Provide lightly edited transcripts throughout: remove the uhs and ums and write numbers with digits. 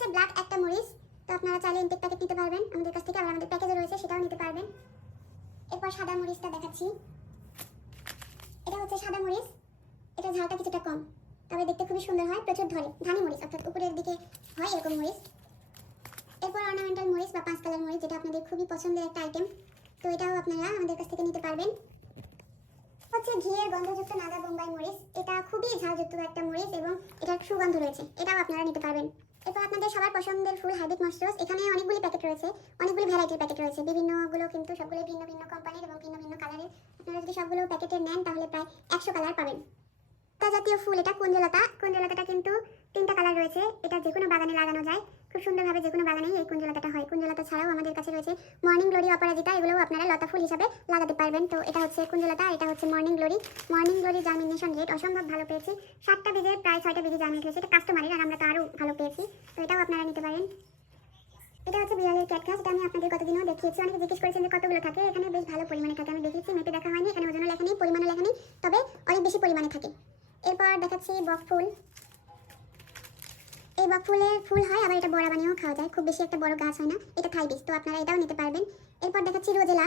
হচ্ছে ব্ল্যাক একটা মরিচ, তো আপনারা চাইলে ইনটেক প্যাকেট নিতে পারবেন আমাদের কাছ থেকে, আবার আমাদের প্যাকেজে রয়েছে সেটাও নিতে পারবেন। এরপর সাদা মরিচটা দেখাচ্ছি। এটা হচ্ছে সাদা মরিচ, এটা ঝালটা কিছুটা কম, তবে দেখতে খুবই সুন্দর হয়, প্রচুর ধরে, ধানি মরিচ অর্থাৎ উপরের দিকে হয় এরকম মরিচ। এরপর অর্নামেন্টাল মরিচ বা 5 কালার মরিচ, যেটা আপনাদের খুবই পছন্দের একটা আইটেম, তো এটাও আপনারা আমাদের কাছ থেকে নিতে পারবেন। হচ্ছে ঘিয়ের গন্ধযুক্ত নাগা বোম্বাই মরিচ, এটা খুবই ঝালযুক্ত একটা মরিচ এবং এটার সুগন্ধ রয়েছে, এটাও আপনারা নিতে পারবেন। এরপর আপনাদের সবার পছন্দের ফুল হাইব্রিড মশরুস, এখানে অনেকগুলি প্যাকেট রয়েছে, অনেকগুলি ভ্যারাইটির প্যাকেট রয়েছে, বিভিন্নগুলো কিন্তু সবগুলো ভিন্ন ভিন্ন কোম্পানির এবং ভিন্ন ভিন্ন কালারের। আপনারা যদি সবগুলো প্যাকেটে নেন তাহলে প্রায় 100 কালার পাবেন। লতা জাতীয় ফুল, এটা কুঞ্জলতা। কুঞ্জলতাটা কিন্তু 3টা কালার রয়েছে, এটা যে কোনো বাগানে লাগানো যায়, খুব সুন্দরভাবে যে কোনো বাগানেই এই কুঞ্জলতাটা হয়। কুঞ্জলতা ছাড়াও আমাদের কাছে রয়েছে মর্নিং গ্লোরি, অপরাজিতা, এগুলোও আপনারা লতা ফুল হিসাবে লাগাতে পারবেন। তো এটা হচ্ছে কুঞ্জলতা, এটা হচ্ছে morning glory. Morning glory germination rate অসম্ভব ভালো পেয়েছি, 7টা বীজের প্রায় 6টা বীজ জার্মিনেট হয়েছে, এটা কাস্টমারের, আর আমরা তো আরও ভালো পেয়েছি, তো এটাও আপনারা নিতে পারেন। এটা হচ্ছে বিড়ালের ক্যাটকাস, এটা আমি আপনাদের কতদিনও দেখিয়েছি, অনেকে জিজ্ঞেস করেছেন যে কতগুলো থাকে, এখানে বেশ ভালো পরিমাণে থাকে, আমি দেখিয়েছি, মেপে দেখা হয়নি, এখানে ওজনও লেখা নেই, পরিমাণও লেখা নেই, তবে অনেক বেশি পরিমাণে থাকে। এরপর দেখাচ্ছি বক ফুল। এই বক ফুলের ফুল হয়, আবার এটা বড়া বানিয়েও খাওয়া যায়, খুব বেশি একটা বড় গাছ হয় না, এটা থাই বীজ, তো আপনারা এটাও নিতে পারবেন। এরপর দেখাচ্ছি রোজেলা।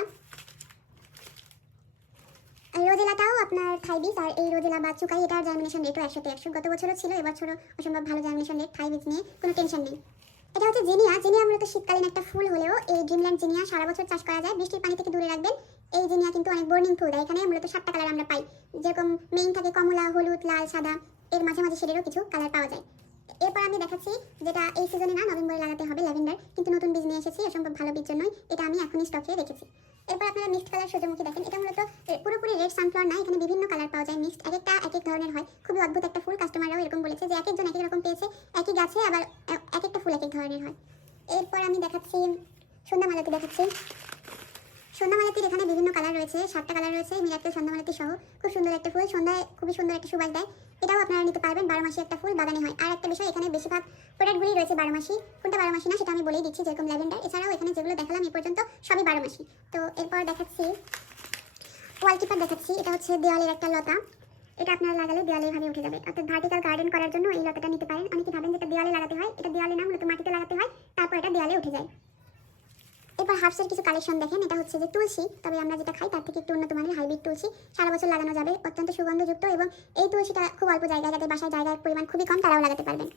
এই রোজেলাটাও আপনার থাই বীজ, আর এই রোজেলা বা চুকাই, এটার জার্মিনেশন রেটও 100তে 100, গত বছরও ছিল, এবছরও অসম্ভব ভালো জার্মিনেশন রেট, থাই বীজ নিয়ে কোনো টেনশন নেই। এটা হচ্ছে জিনিয়া। জিনিয়া মূলত শীতকালীন একটা ফুল হলেও এই ড্রিমল্যান্ড জিনিয়া সারা বছর চাষ করা যায়, বৃষ্টির পানি থেকে দূরে রাখবেন। এই জিনিয়া কিন্তু অনেক বার্নিং ফুল দেয়, এখানে মূলত 7টা কালার আমরা পাই, যেরকম মেইন থাকে কমলা, হলুদ, লাল, সাদা, এর মাঝে মাঝে শেডেরও কিছু কালার পাওয়া যায়। এরপর আমি দেখাচ্ছি যেটা এই সিজনে না, নভেম্বরে লাগাতে হবে, ল্যাভেন্ডার, কিন্তু নতুন বীজ নিয়ে এসেছি, অসম্ভব ভালো বীজ জন্যই এটা আমি এখনই স্টকে রেখেছি। এরপর আপনারা মিক্সড কালার সূর্যমুখী দেখেন, এটা মূলত পুরোপুরি রেড সানফ্লাওয়ার না, এখানে বিভিন্ন কালার পাওয়া যায় মিক্সড, এক এক ধরনের হয়, খুবই অদ্ভুত একটা ফুল, কাস্টমাররাও এরকম বলেছে যে এক একজন এক এক রকম পেয়েছে, একই গাছে আবার এক একটা ফুল এক এক ধরনের হয়। এরপর আমি দেখাচ্ছি সন্ধ্যামালতি দেখাচ্ছি। সন্ধ্যামালতির এখানে বিভিন্ন কালার রয়েছে, 7টা কালার রয়েছে, মিরাক্কেল সন্ধ্যামালতি সহ, খুব সুন্দর একটা ফুল, সন্ধ্যায় খুবই সুন্দর একটা সুবাস দেয়, এটাও আপনারা নিতে পারবেন, 12 মাসি একটা ফুল, বাগানে হয়। আর একটা বিষয়, এখানে বেশিরভাগ প্রোডাক্টগুলি রয়েছে 12 মাসি, কোনটা 12 মাসি না সেটা আমি বলেই দিচ্ছি, যেরকম ল্যাভেন্ডার, এছাড়াও এখানে যেগুলো দেখালাম এই পর্যন্ত সবই 12 মাসি। তো এরপর দেখাচ্ছি ওয়ালকিপার দেখাচ্ছি, এটা হচ্ছে দেওয়ালের একটা লতা, এটা আপনারা লাগালে দেওয়ালে ভাবে উঠে যাবে, অর্থাৎ ভার্টিক্যাল গার্ডেন করার জন্য এই লতাটা নিতে পারেন। অনেকে ভাবেন যেটা দেওয়ালে লাগাতে হয়, এটা দেওয়ালে না, মূলত মাটিতে লাগাতে হয়, তারপর এটা দেওয়ালে উঠে যায়। এরপর হার্বসের কিছু কালেকশন দেখেন, এটা হচ্ছে যে তুলসী, তবে আমরা যেটা খাই তার থেকে একটু উন্নত মানের হাইব্রিড তুলসী, সারা বছর লাগানো যাবে, অত্যন্ত সুগন্ধযুক্ত, এবং এই তুলসীটা খুব অল্প জায়গায়, যাদের বাসায় জায়গার পরিমাণ খুবই কম, তারাও লাগাতে পারবেন।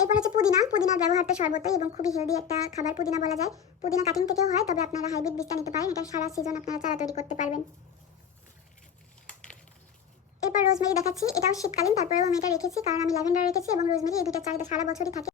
এরপর হচ্ছে পুদিনা। পুদিনার ব্যবহারটা সর্বত্রই এবং খুবই হেলদি একটা খাবার পুদিনা বলা যায়, পুদিনা কাটিং থেকেও হয়, তবে আপনারা হাইব্রিড বীজটা নিতে পারেন, এটা সারা সিজন আপনারা চারা তৈরি করতে পারবেন। এরপর রোজমেরি দেখাচ্ছি, এটাও শীতকালীন, তারপরেও আমি এটা রেখেছি কারণ আমি ল্যাভেন্ডার রেখেছি এবং রোজমেরি, এই দুটো চাহিদা সারা বছরই থাকে।